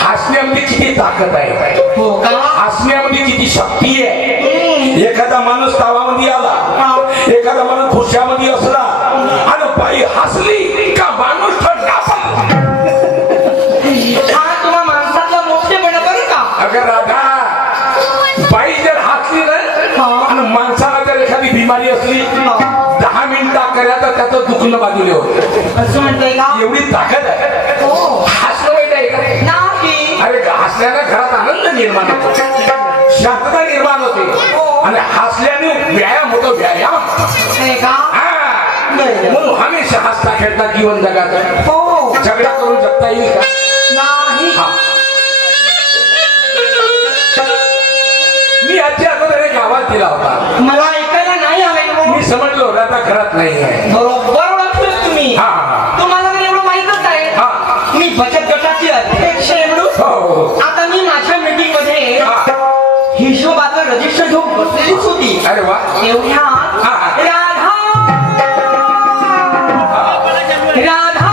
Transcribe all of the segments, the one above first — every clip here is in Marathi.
हसण्यामध्ये किती ताकद आहे, हसण्यामध्ये किती शक्ती आहे. एखादा माणूस तावामध्ये आला, एखादा माणूस खुशामध्ये असला आणि बाई हसली का माणूस थंडा पडला. तुम्हा माणसातला मोठेपणा बरं का. अगं राधा, बाई जर हसली ना आणि माणसाला जर एखादी बिमारी असली 10 मिनिटं करा तर त्याचं दुखणं बाजूले होतं. असं म्हणतोय का. एवढी ताकद आहे. हसणं वाईट आहे का नाही? अरे हसल्याने घरात आनंद निर्माण होतो, शांतता निर्माण होते आणि हसल्याने व्यायाम होतो, व्यायाम. म्हणून हमेशा हसता खेळता जीवन जगायचं. झगडा करून जगता येईल का. मी आजच्या अगोदर एक आवाज दिला होता, मला ऐकायला नाही आलं. मी समजलो राधा घरात नाही आहे. बरोबर ओळखलं तुम्ही. तुम्हाला तर एवढं माहितच आहे मी बचत गटाची अध्यक्ष आहे म्हणून. आता मी माझ्या मीटिंग मध्ये हिशोबाचं रजिस्टर घेऊन बसलेलीच होती. अरे वा. एवढ्या राधा राधा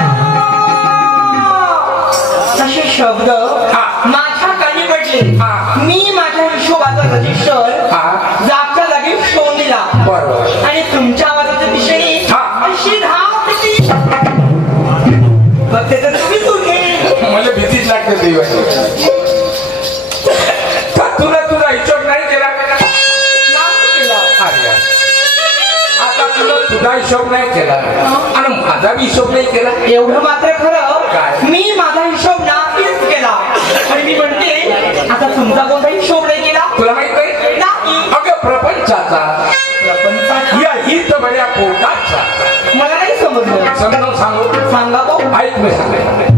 असे शब्द माझ्या कानी पडले. मी माझ्या हिशोबाचं रजिस्टर जागच्या जागी ठेवून दिला. आणि तुमच्या आवाजाच्या दिशेने अशी धाव किती बघते तर तुम्ही तुझे मला भीतीच लागते देवाची. तुला तुझा हिशोब नाही केला. आता तुला तुझा हिशोब नाही केला आणि माझा बी हिशोब नाही केला. एवढं मात्र खरं मी माझा हिशोब नाहीच केला. आणि मी म्हणते आता तुमचा कोणता हिशोब नाही केला. तुला माहित नाही. अगं प्रपंचाचा या हित बऱ्या पोटाचा. मला नाही समजलं. समजावून सांगू. सांगा तो. ऐक मी सांगते.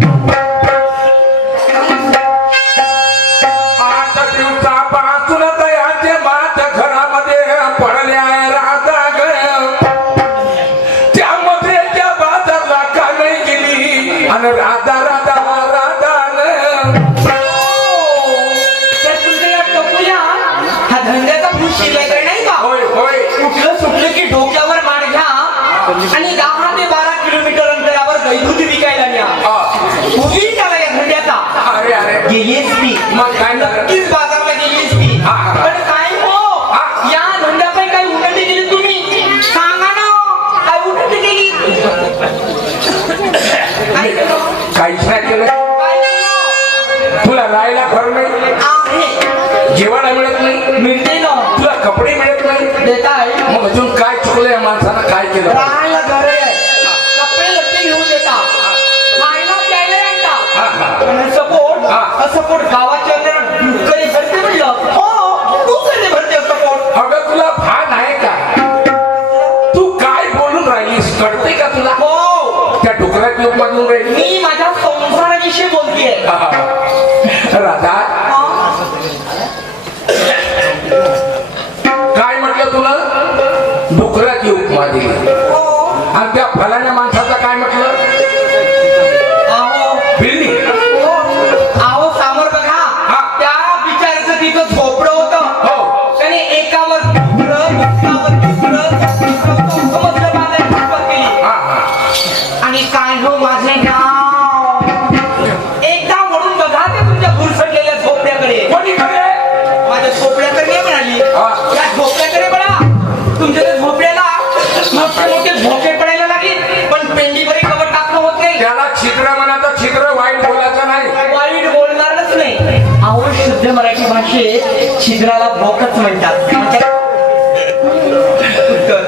आता दिवसा पासून दयाचे मात घरामध्ये पडल्या राधा ग. त्यामध्ये त्या बाजारला का नाही गेली आणि राधा राधा राधा हा धंद्याचा भूशी वेगळा नाही का. होय होय. कुठलं सुटलं की डोक्यावर मार घ्या आणि 10 ते 12 किलोमीटर अंतरावर दैदूत विकायला न्या. पूर्वी त्याला या धंद्याचा. अरे अरे गेलीच ती. मग काय नक्कीच बाजारला गेलीच ती. पण काय हो या धंद्यापै काही उन्नती केली तुम्ही. सांगा ना काय उन्नती केली. काहीच नाही केलं. तुला राहायला घर नाही, जेवण मिळत नाही, मिळते ना. तुला कपडे मिळत नाही. देताय. मग अजून काय चुकलं या माणसानं, काय केलं. राहायला घर आहे, कपडे लत्ते घेऊन देता, खायला प्यायला आणता. सपोर्ट गावाच्या दुसरे भरते म्हणलं. दुसरे भरते सपोर्ट. अगं तुला भान आहे का. तू काय बोलून राहिलीस कळते का तुला. हो त्या डुकरात लोक मधून राहिली. मी माझ्या संसाराविषयी बोलतेय. राधा काय म्हटलं तुला. डुकराची उपमा दिली आणि त्या फलाण्या माणसाचा काय म्हटलं. बिल्डिंग. आहो समोर बघा त्या बिचाराचं तिथं झोपडं होतं. त्याने एकावर दुसरं, दुसऱ्यावर तिसरं, समजलं बांधायला सुरुवात केली. आणि काय हो माझे नाव एकदा म्हणून बघा ते तुमच्या भुरसटलेल्या झोपड्याकडे. कोणीकडे? माझ्या झोपड्याकडे नाही म्हणाली, हा. या झोपड्याकडे बघा. तुमच्या त्या झोपड्याला मोठे मोठे झोपे पडायला लागले, पण पेंडीवरही कवर टाकणं होत नाही. त्याला छिद्र म्हणायचं, छिद्र वाईट बोलायचं नाही. वाईट बोलणारच नाही. अहो शुद्ध मराठी भाषेत छिद्राला भोकच म्हणतात.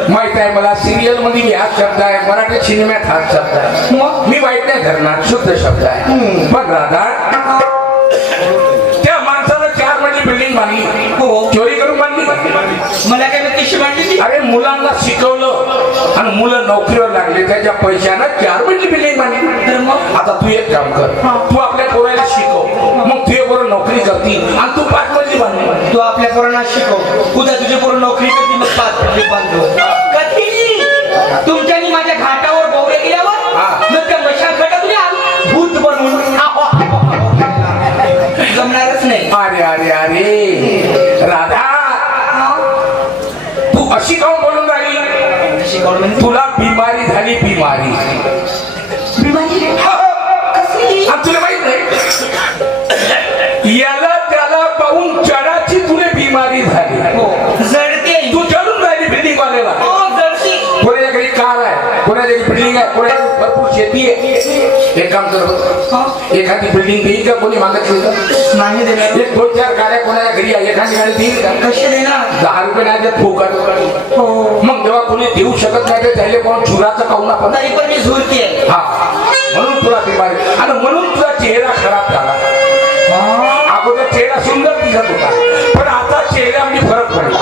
माहित आहे मला, सिरियल मध्ये हाच शब्द आहे, मराठी सिनेमात हाच शब्द आहे. मग? मी वाईट नाही धरणार, शुद्ध शब्द आहे. बघ राधा, त्या माणसानं 4 मजली बिल्डिंग बांधली. हो. चोरी करून बांधली. मला काय कशी वाटली ती? अरे मुलांना शिकवलं आणि मुलं नोकरीवर लागले, त्याच्या पैशानं 4 मजली बिल्डिंग बांधली. तर मग आता तू एक काम कर, तू आपल्या पोराला शिकव, मग तुझे पोरं नोकरी करतील आणि तू 5 मजली बांधली. तू आपल्या पोरांना शिकव, उद्या तुझे पोरं नोकरी करतील, मग 5 मजली बांधतो. कधी तुमच्यानी माझ्या घाटावर गौऱ्या गेल्यावर हा. मग त्या मशाल घाटातून भूत बनवून जमणारच नाही. अरे अरे अरे राधा, तू अशी काऊन बोलून राहिली? शिकवलं म्हणजे तुला बिमारी झाली, बिमारी. कसली? आणि तुला माहित नाही, याला त्याला पाहून चढाची तुला बिमारी झाली. हो जडते. तू चढून राहिली बिल्डिंग वाल्याला. हो जडते. कोणाच्या घरी कार आहे, कोणाच्या घरी बिल्डिंग आहे, कोणाच्या घरी भरपूर शेती आहे. एक काम कर, एखादी बिल्डिंग देईल का कोणी मागितली का? नाही देणार. एक 2-4 गाड्या कोणाच्या घरी आहे, एखादी गाडी देईल का? कसे देणार? 10 रुपये नाही देत, फुकट. हो मग जेव्हा कोणी देऊ शकत नाही तर त्याला कोण चुराचं काऊन आपण? तरी पण मी झुरते. हा, म्हणून तुला बिमारी आणि म्हणून तुझा चेहरा खराब झाला. अगोदर चेहरा सुंदर दिसत होता, पण आता चेहऱ्यामध्ये फरक पडला.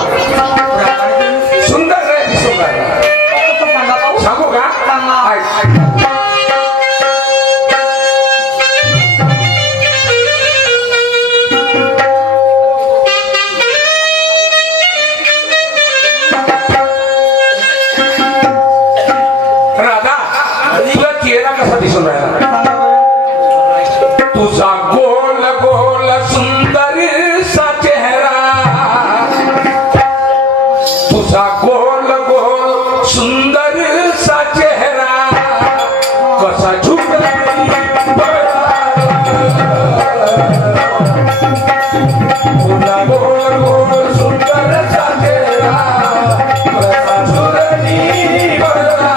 सुंदर नाही दिसत आहे. सांगा पाहू. सांगू का? सांगा. ऐक. राधा, तुझा चेहरा कसा दिसून राहिला? तुझा गोल गोल सुंदर सा चेहरा, तुझा गोल गोल सुंदर सा चेहरा कसा झुकला तुझा गोल गोल सुंदर सा चेहरा कसा झुरली बरला.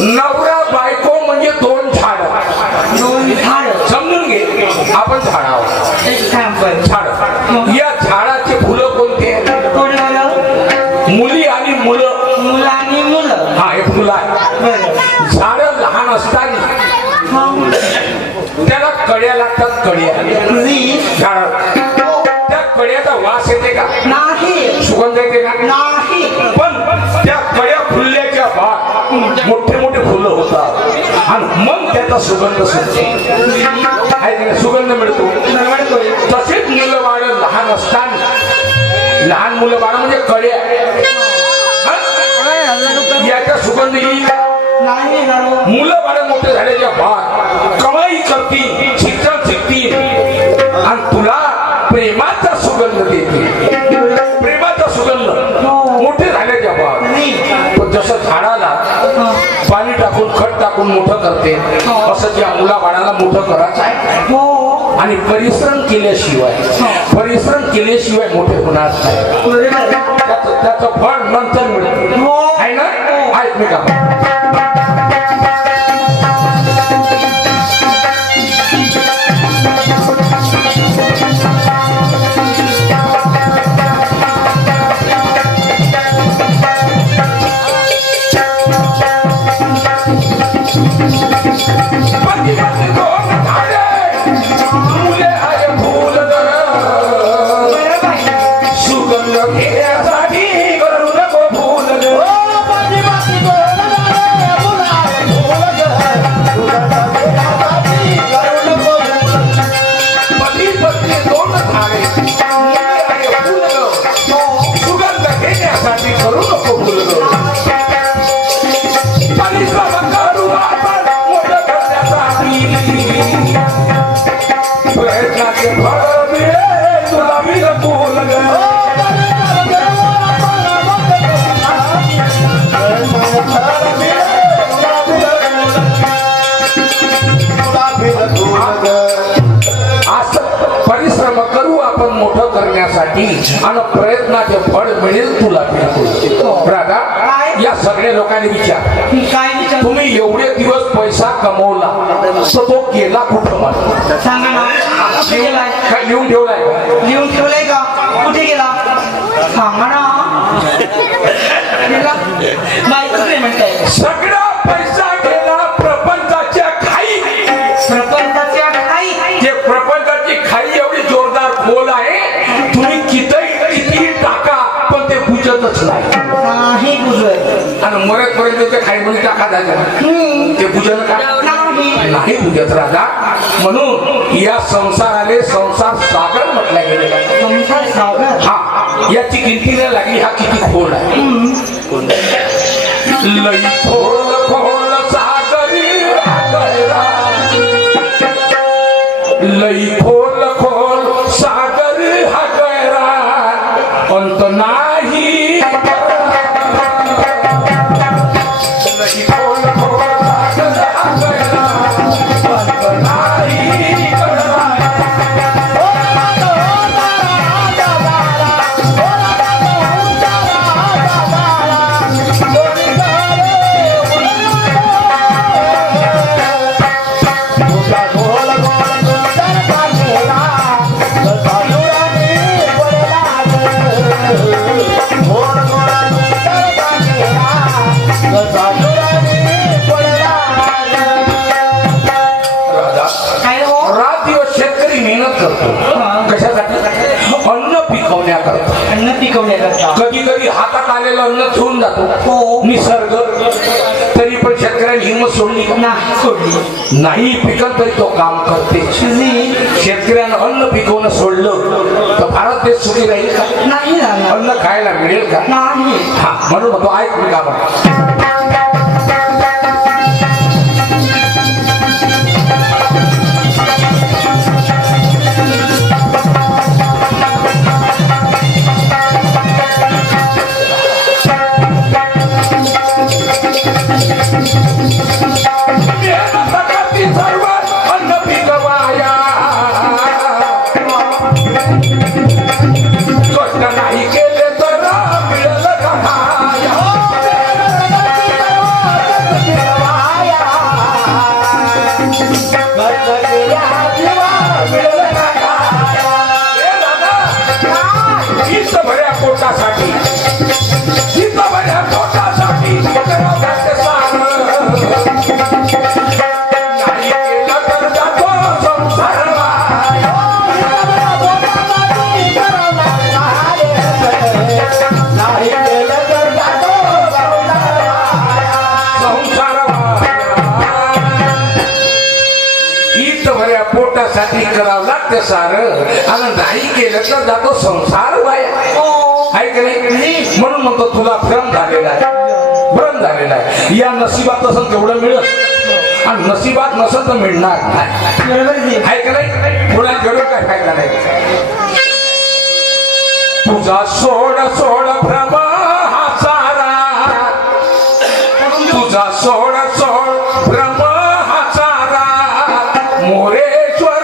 नवरा बायको म्हणजे दोन झाड. समजून घे, आपण झाड आहोत. झाड, या झाडाचे फुलं कोणते? मुली आणि मुलं. मुलं आणि मुलं. हा, हे फुलं आहे. झाड लहान असताना त्याला कड्या लागतात. लागतात कड्या त्या कड्याचा वास येते का नाही सुगंध येते का नाही पण त्या कड्या फुलल्याच्या बाद मोठे मोठे फुलं होतात आणि मग त्याचा सुगंध सुटतो सुगंध मिळतो तसेच मुलं बाळ लहान असताना लहान मुलं बाळ म्हणजे कड्या याचा सुगंध येईल नाही मुलं बाळ मोठे झाल्याच्या बाद कमाई करतील शिक्षण शिकतील आणि तुला प्रेमाचा सुगंध देते प्रेमाचा सुगंध मोठे झाल्याच्या बाद पण जसं झाडाला पाणी टाकून खत टाकून मोठं करते असं त्या मुला बाळाला मोठं करायचं आहे आणि परिश्रम केल्याशिवाय मोठे होणार नाही त्याचं फळ नंतर मिळतं आहे ना ऐक मी का परिश्रम करू आपण मोठं करण्यासाठी आणि प्रयत्नाचे फळ मिळेल तुला बिलकुल राधा या सगळ्या लोकांनी विचार तुम्ही एवढे दिवस पैसा कमवला तर तो गेला कुठं मला सांगा ना कुठे गेलाय काय लिहून ठेवलाय का कुठे गेला सांगा ना माहितीच नाही म्हणताय सगळा पैसा गेला प्रपंचाच्या खाई जे प्रपंचाची खाई एवढी जोरदार खोल आहे तुम्ही किती टाका पण ते बुजतच नाही आणि मरेपर्यंत ते खाई मध्ये टाका जायचं ते बुजत का नाही बुजत राजा म्हणून या संसाराने संसार सागर म्हटल्या गेलेला संसार सागर हा याची गिनती नाही लागली हा किती खोल आहे लई खोल सागरी लई खोल सागर हा गैरा अंत नाही लई खोल सागर हा गैरा अंत नाही कधी कधी हातात आलेलं अन्न ठेवून जातो निसर्ग तरी पण शेतकऱ्याने हिंमत सोडली नाही पिकत तरी तो काम करते शेतकऱ्यानं अन्न पिकवणं सोडलं तर भारत देश सुखी राहील का नाही अन्न खायला मिळेल का नाही हा म्हणून म्हणतो ऐक मी का पोटासाठी करावं लागतं सारं आणि नाही केलं तर जातो संसार बाया आहे का नाही म्हणून म्हणतो तुला भ्रम झालेला आहे भ्रम झालेला आहे या नशिबात असं तेवढं मिळत आणि नशिबात नसत तर मिळणार नाही आहे का नाही पुण्यात गेलो काय फायदा नाही तुझा सोड सोड भ्रम हा सारा तुझा सोड सोड भ्रम हा सारा मोरेश्वर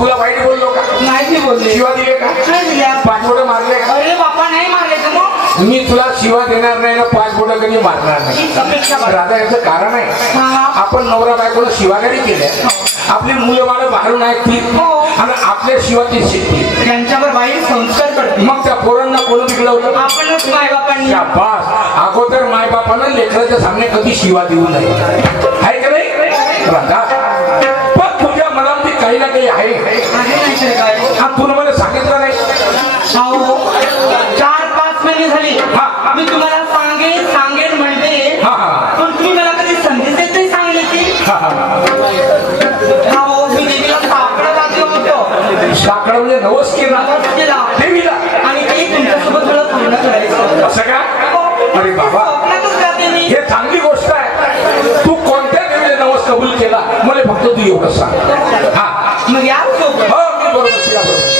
तुला वाईट बोललो का नाही बोलले शिवा दिले का पाच बोट मारले का अरे बापा नाही मारले तर मग मी तुला शिवा देणार नाही ना पाच बोट कधी मारणार नाही राधा याचं कारण आहे आपण नवरा बायकोला शिवागारी केल्या आपली मुलं बाळ बाहेरून ऐकतील आणि आपल्या शिवाची शिकतील त्यांच्यावर वाईट संस्कार करते मग त्या पोरांना कोण बिघडवलं आपणच मायबापांनी शाबास अगोदर मायबापानं लेकराच्या सामने कधी शिवा देऊ नये आहे का नाही राधा पण तुझ्या मनामध्ये काही ना काही आहे हा तुला मला सांगितलं नाही 4-5 महिने झाली मी तुम्हाला सांगेन म्हणते पण तुम्ही मला कधी संधी देत नाही सांगण्याची मी देवीला साकडं घातलं होतं साकडं म्हणजे नवस केला देवीला आणि ते तुमच्यासोबत मला पूर्ण करायचं असं का अरे बाबा स्वप्नातच जाते मी हे चांगली गोष्ट आहे तू कोणत्या देवीला नवस कबूल केला मला फक्त तू एवढं सांग हा मग या सोबत हो मी बरोबर तुला बरोबर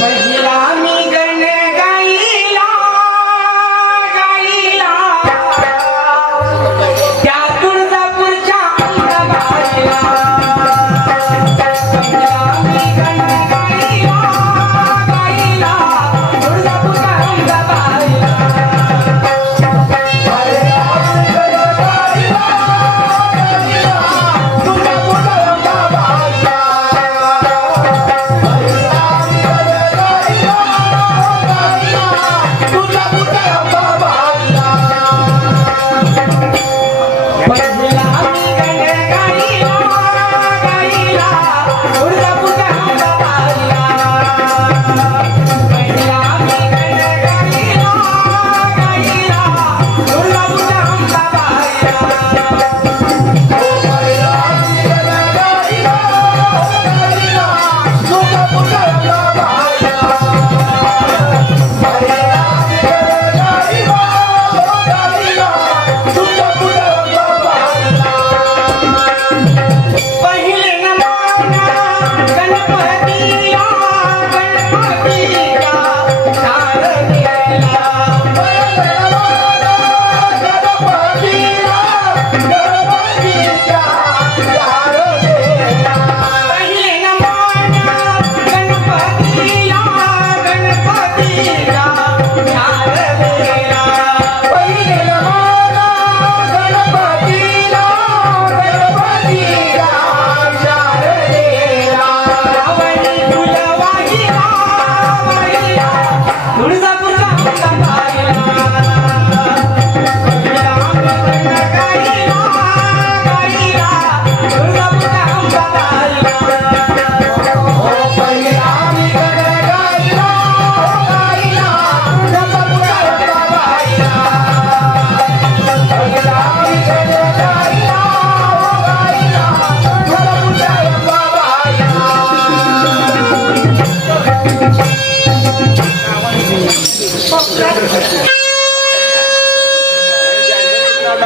पहिला मी गण गाईला त्या तुळजापूरच्या अंबाबाईला पहिला मी गण गाईला तुळजापूरच्या अंबाबाईला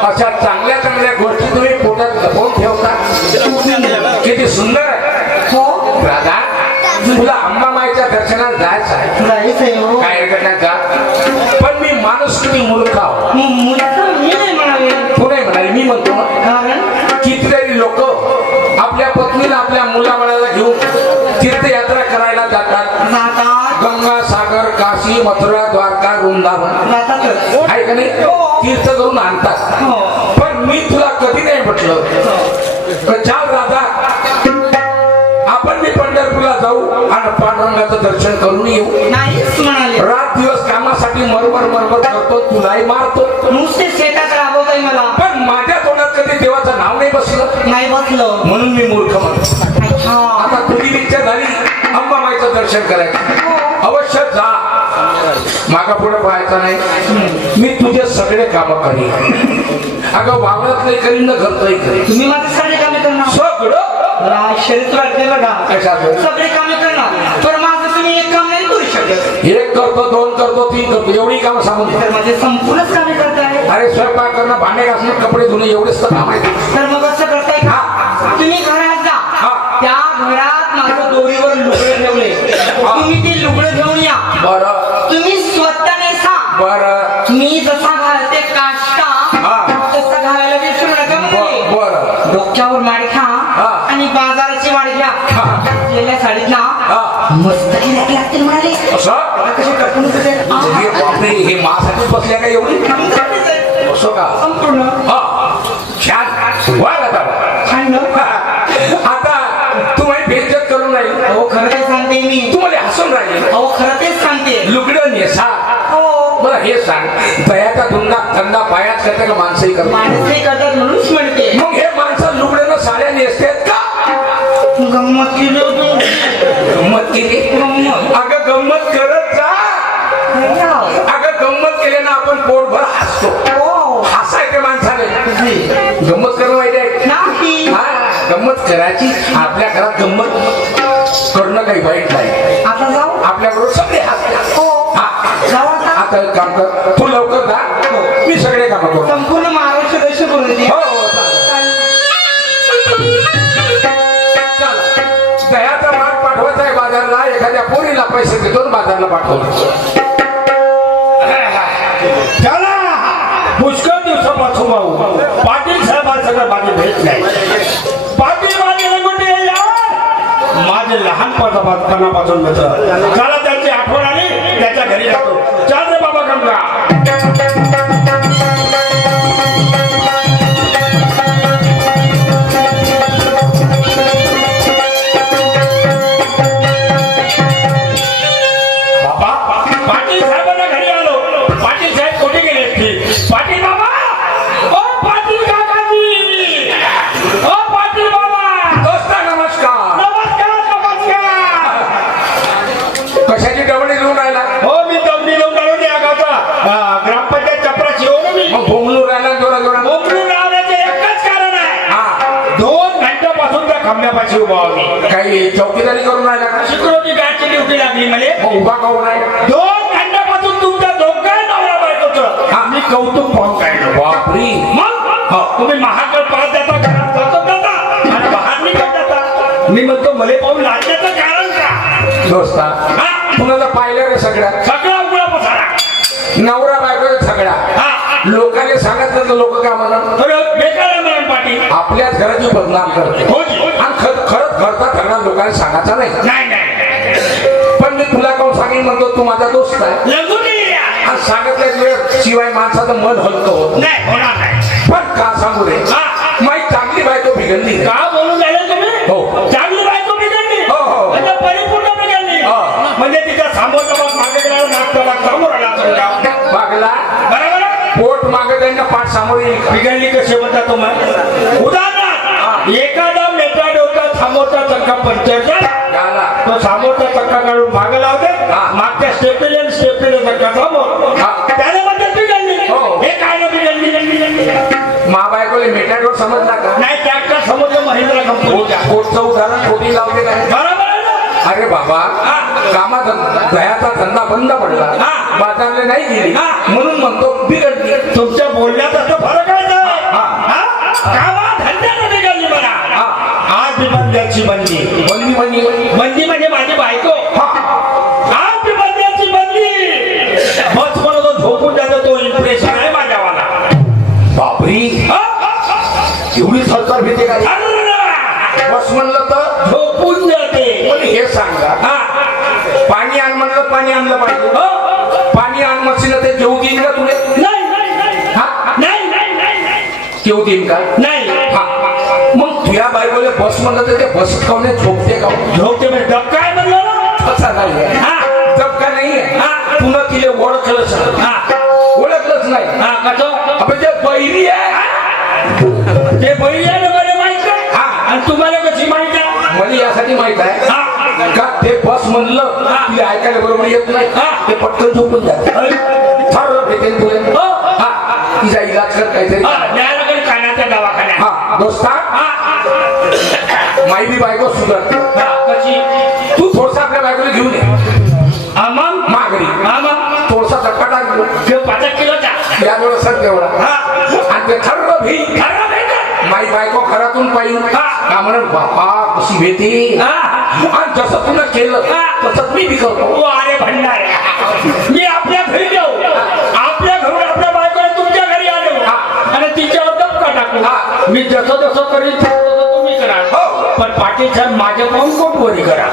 अशा चांगल्या चांगल्या गोष्टी तुम्ही पोटात लपवून ठेवता किती सुंदर आहे हो राधा तुला अंबामाईच्या दर्शनात जायचं आहे जायचंय हो काय हरकत नाही जा पण मी माणूस किती मूर्ख आहो मुलं मी नाही म्हणाले तू नाही म्हणाले मी म्हणतो कारण कितीतरी लोक आपल्या पत्नीला आपल्या मुलाबाळाला घेऊन तीर्थयात्रा करायला जातात जातात काशी मथुरा द्वारका वृंदावन जातातच. आहे का नाही तीर्थ करून आणतात हो. पण मी तुला कधी नाही म्हटलं तर चाल राधा आपण मी पंढरपूरला जाऊ आणि पांडुरंगाचं दर्शन करून येऊ. नाहीच म्हणाले. रात दिवस कामासाठी मरमर करतो तुलाही मारतो नुसते शेतात राबवताय मला. पण माझ्या तोंडात कधी देवाचं नाव नाही बसलं नाही बसलं. म्हणून मी मूर्ख म्हणतो. अच्छा. आता तुझी इच्छा झाली अंबाबाईचं दर्शन करायचं अवश्य जा मागा पुढे पाहायचं नाही. मी तुझे सगळे काम करीन अगं वावरात नाही करीन ना घरतही करीन तुम्ही माझे सगळे कामे करणार. सगळं शरीर वाटते बघा. कशात? सगळे कामे करणार पण माझं तुम्ही एक काम नाही करू शकत. एक करतो दोन करतो तीन करतो एवढी काम सांगून तर माझे संपूर्णच कामे करताय. अरे स्वयंपाक करणं भांडे घासणं कपडे धुणं एवढेच तर काम आहे. तर मग असं करताय का तुम्ही घरात जा. त्या घरात माझं दोरीवर लुगडे ठेवले. तुम्ही ते लुगडे घेऊन या. बरं तुम्ही स्वतः नेसा. बरं मी जसा घालते काष्टा तसा घालायला विसरू नका म्हणाले. बरं डोक्यावर माडी घ्या आणि बाजाराची माडी घ्या. असलेल्या साडीत ना मस्त गिऱ्हाईक लागतील म्हणाले. असं बघा कशी टपून होते. हे बापरे हे मासाठीच बसल्या का एवढी असं का संपूर्ण हा छान वा दादा छान ना? आता तुम्हाला बेइज्जत करून राहील अहो खरं तेच सांगते मी. तुम्हाला हसून राहील अहो खरं तेच सांगते. लुगडं नेसा हो बरं हे सांग दयाचा धंदा पायात करते का माणसंही करतात माणसे करतात म्हणूनच म्हणते. मग हे माणसं लुगड्यानं साड्या नेसतात का गंमत केली होती. गंमत केली गंमत. अगं गंमत करत जा अगं गंमत केल्यानं आपण पोटभर हसतो हो. हसायचं माणसाने गंमत करणं माहिती आहे नाही. हा गंमत करायची आपल्या घरात गंमत करणं काही वाईट नाही आता जाऊ. आपल्याबरोबर सगळे हसतात हो. हा. जाऊ आता. आता एक काम कर तू लवकर जा मी सगळे काम करतो संपूर्ण महाराष्ट्र देश बोलते. हो हो चल दह्याचा माल पाठवायचा आहे बाजारला एखाद्या पोरीला पैसे देतो आणि बाजारला पाठवतो चला पुष्कळ दिवसापासून भाऊ पाटील साहेबांना सगळं माझी भेट नाही. पाटील माझे रंगोटी यार माझे लहानपणापासून मित्र. चला त्यांची आठवण आली त्याच्या घरी जातो. चल रे बाबा गंगा. बाबा पाटील साहेबांना घरी आलो. पाटील साहेब कुठे गेले असतील? पाटील बाबा ओ पाटील काकाजी ओ पाटील बाबा दोस्त नमस्कार नमस्कार नमस्कार. कशाची डबडी घेऊन राहिला हो मी दमडी देऊन आलो त्या गावचा ग्रामपंचायत चपराशी हो ना मी. मग भोंगलू राहिला जोरा जोरा उमरून राहण्याचे एकच कारण आहे. हा 2 घंट्यापासून त्या खांब्यापाशी उभा आहो मी. काही चौकीदारी करून राहिला का सिक्युरिटी गार्डची ड्युटी लागली मला. मग उभा काहून आहे 2 घंट्यापासून तुमच्या दोघांना नवरा बायकोचं आम्ही कौतुक पाहून काढलं. बापरी मग तुम्ही महाकाल पाहत जाता घरात जातो जाता आणि बाहेर निघत जाता. मी म्हणतो मले पाहून लाजण्याचं कारण का? दोस्ता हा? तुला पाहिलं रे सगळ्या सगळा उघडा पसारा. नवरा बायको सगळ्या हा लोकांनी सांगितलं तर लोक काय म्हणत खरं बेकार आहे मॅडम पाटील. आपल्याच घराची बदनाम करते हो जी. आणि खरंच घरचा ठरणार लोकांनी सांगायचं नाही नाही नाही पण मी तुला काऊन सांगेन म्हणतो तू माझा दोस्त आहे लंगुटी आणि सांगितल्या वेळ शिवाय माणसाचं मन हलकं होत नाही होणार नाही. पण का सांगू रे हा. माई चांगली बायको बिघडली का बोलून राहिले तुम्ही? हो. चांगली बायको बिघडली. हो, हो. म्हणजे परिपूर्ण बिघडली. हो. म्हणजे तिच्या समोरचा भाग मागे गेला नागचा भाग समोर आला समजा. मागला बरोबर आहे? पोट मागे त्यांना पाठ सामोरी येईल का? बिघडली कशी म्हणता तुम्ही? उदाहरणार्थ एखादा मेट्राडोरचा समोरचा चक्का पंक्चर झाला. झाला. तो समोरचा चक्का काढून मागे लावते. हा. मागच्या स्टेपीले चक्का समोर. हा. त्याला म्हणतात बिघडली. हो. हे काय ना बिघडली? मा बायकोले मेटाडोर समजला का नाही ट्रॅक्टर समोर महिंद्रा कंपनी. पोटचं उदाहरण खोटी लावले काय बरोबर आहे ना? अरे बाबा कामा दह्याचा धंदा बंद पडला हा. बाजारला नाही गेली हा. म्हणून म्हणतो बिघडली तुमच्या बोलण्यात असं फरक आहे ना? हा. हा? कामा धंद्यानं बिघडली मला. हा. आज मी बंद्याची बंदी. बंदी बंदी बंदी म्हणजे माझी बायको. आज मी बंद्याची बंदी. बस म्हणतो झोपून जातो तो इम्प्रेशन आहे माझ्यावाला. बापरी हा? एवढी सरकार भीते काय अर्र! बस म्हणलं तर झोपून जाते. पण हे सांगा हा पाणी आण म्हणलं पाणी आणलं पाहिजे हो? पाणी आण मशीन ते जेवू देईन का तुले नाही नाही नाही हा? नाही नाही नाही नाही जेवू देईन का नाही हा मग तुझ्या बायकोले बस म्हणलं तर ते बस खाऊन झोपते का झोपते म्हणजे डब काय म्हणलं ना? तसा नाही हा जब का नाहीये हा. पुन्हा तिले ओळखलंच नाही. हा ओळखलंच नाही हा कसं अबे ते बैरी आहे ते बळी आहे ना मला माहित आहे हा. आणि तुम्हाला कशी माहित आहे मला यासाठी माहित आहे हा. का ते बस म्हणलं हा. तिला ऐकायला बरोबर येत नाही हा. ते पटकन झोपून जाते ठरलं भेटेल तुला हो. हा तिचा इलाज कर काहीतरी हा, न्यायला कडे कानाच्या दवाखान्यात हा दोस्ता हा, हा. माई बी बायको सुधर हा, कशी तू थोडसा आपल्या बायकोला घेऊन ये हा मग माघारी हा मग थोडसा धक्का टाक ते 5 किलोचा या वेळेस सर तेवढा हा आणि ते ठरलं भी खरं नाही का? माई बायको घरातून पाहिजे हा. का म्हणून बापा कशी भेटी हा. आणि जसं तुला केलं हा. तसंच मी बी करतो ओ अरे भंडार मी आपल्या घरी जाऊ आपल्या घरून आपल्या बायकोला तुमच्या घरी आलो हा. आणि तिच्यावर डबका टाकू हा. मी जसं जसं करीन तसं तुम्ही करा हो. पण पाटील साहेब माझ्या पाहून कोणवरी करा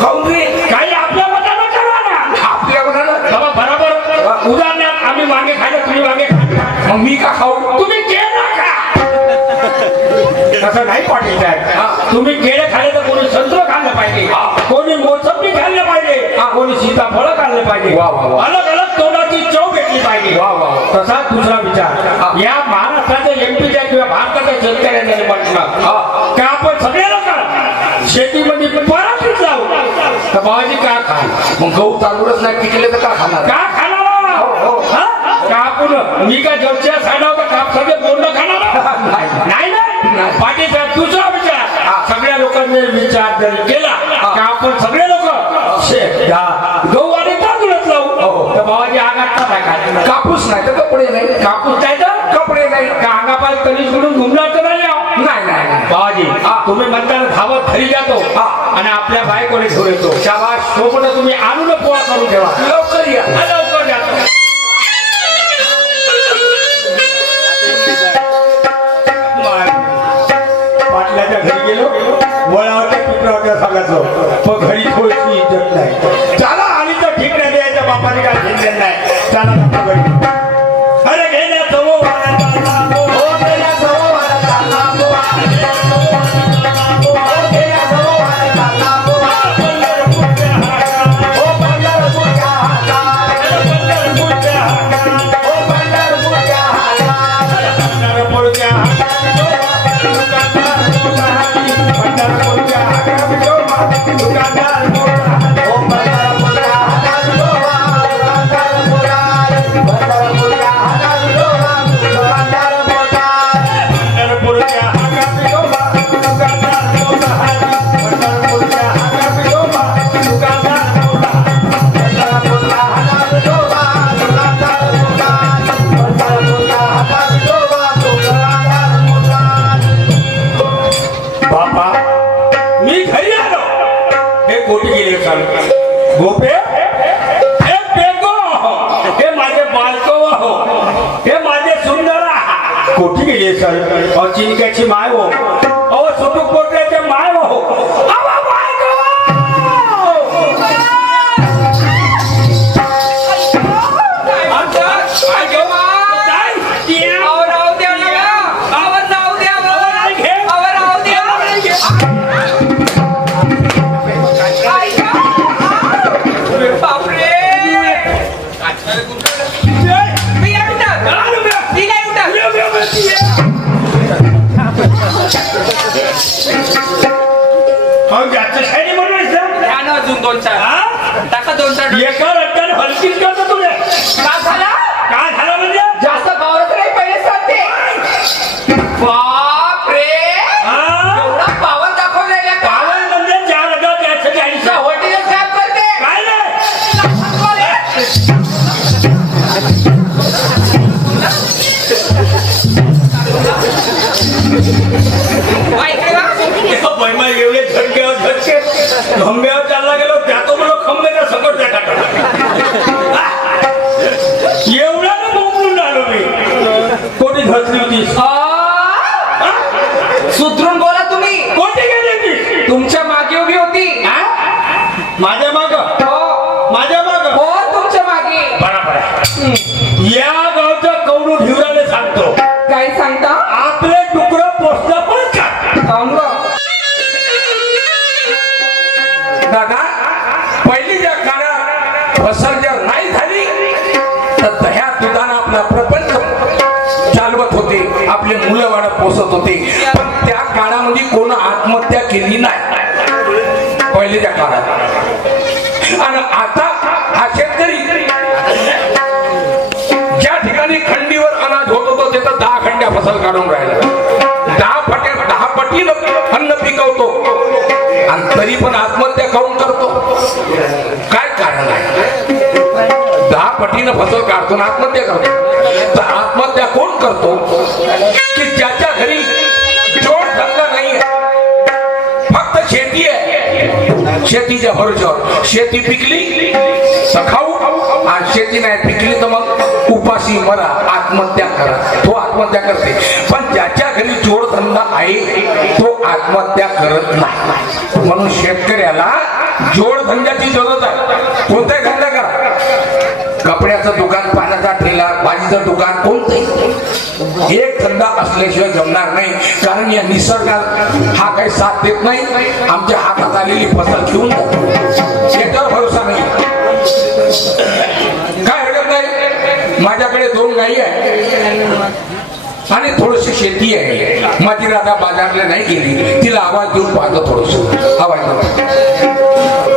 खाऊन घे काही आपल्या मतानं करा ना आपल्या मनाला बाबा बरोबर उदाहरणार्थ आम्ही वांगे खाल्ले तुम्ही वांगे खाल्ले मग मी का खाऊ तुम्ही केळं खा तसं नाही पाटील हा. साहेब तुम्ही केळे खाल्ले तर कोणी संत्र खाल्लं पाहिजे हा. कोणी मोसंबी खाल्लं पाहिजे हा. कोणी सीताफळ खाल्लं पाहिजे वा, वा, वा. अलग अलग तोंडाची चव भेटली पाहिजे वा, वा. तसा दुसरा विचार हा. या महाराष्ट्राच्या एमपीच्या किंवा भारताच्या शेतकऱ्यांनी म्हटलं हा. का आपण सगळे लोक शेतीमध्ये पराठीच जाऊ तर बाबाजी का खाल मग गहू तांदूळच नाही पिकले तर का खाणार का खाणार हो, हो. हा? कापून मी का जवळच्या साईडावर का काप सगळे बोलणं खाणार नाही. नाही ना पाटील साहेब दुसरा विचार सगळ्या लोकांनी विचार जरी केला का आपण सगळे लोक गहू आणि तांदूळच लावू हो. तर बाबाजी आगात का काय कापूस नाही तर कपडे नाही कापूस नाही तर कपडे नाही का अंगापाय कणीस म्हणून घुमणार तर नाही आहो. नाही नाही बाबाजी तुम्ही म्हणताना धावत घरी जातो हा. आणि आपल्या बायकोने घेऊन येतो शाबाश सोबत तुम्ही आणून पोळा करून ठेवा लवकर या लवकर जातो पाटलाच्या घरी गेलो वळावरच्या पिपरावरच्या सांगितलं पण घरी थोडीशी इज्जत नाही चला आली तर ठीक नाही द्यायच्या बापाने काय घेतलेलं नाही चला जातो घरी अरे गेल्या सवो बापा मी घरी आलो हे कोटी गेले चालू गोपे हे बेगो हे माझे बालको हो हे माझे सुंदर कोटी गेले सर और चिनिक्याची माय हो अहो सुटूक पोटल्याचे माय हो अहो बायको अजून 2-4 टाका 2-4 एका रट्ट्याने हलकीच करतो तुझे का झाला काय झालं म्हणजे जास्त पावरच नाही पहिले सांगते बाप रे एवढा पावर दाखवलेला का पावन म्हणजे 4,440 हॉटेल साफ करते काय नाही बैमाई एवढे झटक्यावर झटके खंब्यावर चालला गेलो त्यातो मला खंब्याच्या सकट त्या एवढा ना बोंबलून आलो मी कोणी धसली होती सुधरून बोला तुम्ही कोणती गेली होती तुमच्या मागे उभी होती माझ्या माग हो माझ्या माग या गावच्या कौडू ढिवराने सांगतो काय सांगता आपले डुकर पोचलं पण का सांग दादा पहिलीच्या काळात फसल जर नाही झाली तर दह्या दुधानं आपला प्रपंच चालवत होते, आपले मुलं वाढत पोसत होते. पण त्या काळामध्ये कोण आत्महत्या केली नाही पहिलीच्या काळात. आणि आता हा शेतकरी ज्या ठिकाणी खंडीवर अनाज होत होतो तिथं 10 खंड्या फसल काढून राहिला, 10 पटीनं अन्न पिकवतो आणि तरी पण आत्महत्या काऊन करतो? काय कारण आहे? 10 पटीनं फसल काढतो आणि आत्महत्या करतो. तर आत्महत्या कोण करतो? की ज्याच्या घरी जोड धंदा नाही, फक्त शेती आहे, शेतीच्या भरोश्यावर. शेती पिकली तर खाऊ, आणि शेती नाही पिकली तर मग उपाशी मरा, आत्महत्या करा. तो आत्महत्या करते. पण ज्याच्या घरी जोडधंदा आहे तो आत्महत्या करत नाही. म्हणून शेतकऱ्याला जोडधंद्याची जरूरत आहे. कोणताही धंदा करा, कपड्याचं दुकान, पाण्याचा ठेला, भाजीचं दुकान, कोणतंही एक धंदा असल्याशिवाय जमणार नाही. कारण या निसर्गात हा काही साथ देत नाही. आमच्या हातात आलेली फसल घेऊन याच्यावर भरोसा नाही. काय हरकत नाही, माझ्याकडे 2 गायी आहे आणि थोडीशी शेती आहे. माझी राधा बाजारला नाही गेली, तिला आवाज देऊन पाहतो, थोडस आवाज देऊन.